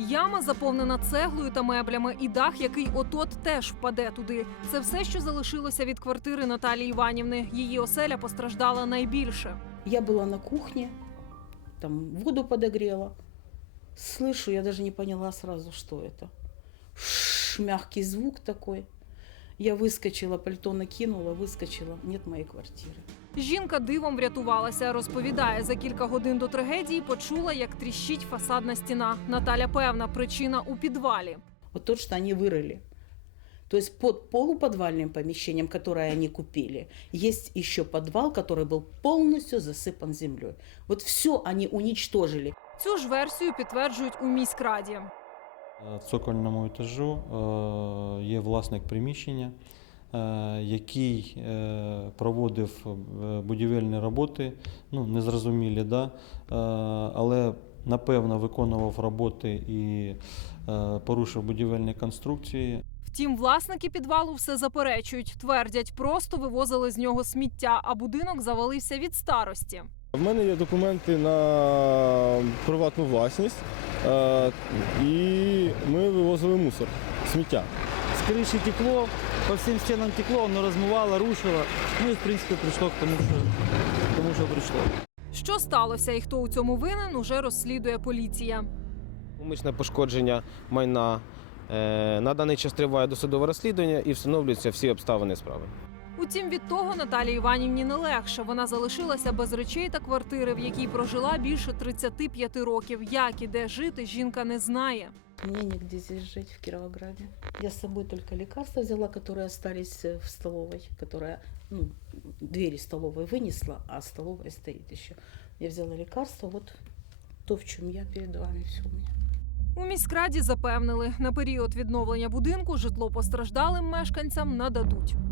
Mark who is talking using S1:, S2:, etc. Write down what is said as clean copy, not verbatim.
S1: Яма заповнена цеглою та меблями, і дах, який от-от теж впаде туди. Це все, що залишилося від квартири Наталії Іванівни. Її оселя постраждала найбільше.
S2: Я была на кухне, там воду подогрела. Слышу, я даже не поняла сразу, что это. Мягкий звук такой. Я выскочила, пальто накинула, выскочила. Нет моей квартиры.
S1: Жінка дивом врятувалася. Розповідає, за кілька годин до трагедії почула, як тріщить фасадна стіна. Наталя певна, причина у підвалі.
S2: Вот то, что они вырыли. То есть под полуподвальным помещением, которое они купили, есть еще подвал, который был полностью засыпан землей. Вот все они уничтожили.
S1: Цю ж версію підтверджують у міськраді.
S3: В цокольному етажу є власник приміщення, який проводив будівельні роботи, незрозумілі, да? Але напевно виконував роботи і порушив будівельні конструкції.
S1: Втім, власники підвалу все заперечують. Твердять, просто вивозили з нього сміття, а будинок завалився від старості.
S4: В мене є документи на приватну власність, і ми вивозили мусор, сміття.
S5: С крыши текло, по всем стенам текло, оно размывало, рушило. Ну и в принципе пришло к тому, что пришло.
S1: Що сталося і хто у цьому винен, уже розслідує поліція.
S6: Умисне пошкодження майна. На даний час триває досудове розслідування і встановлюються всі обставини справи.
S1: Утім, від того Наталії Іванівні не легше. Вона залишилася без речей та квартири, в якій прожила більше 35 років. Як і де жити, жінка не знає.
S2: Мне негде здесь жить, в Кировограде. Я с собой только лекарства взяла, которые остались в столовой, которая, двери столовой вынесла, а столовая стоит еще. Я взяла лекарства, вот то, в чем я, перед вами все у меня.
S1: У міськраді запевнили, на період відновлення будинку житло постраждалим мешканцям нададуть.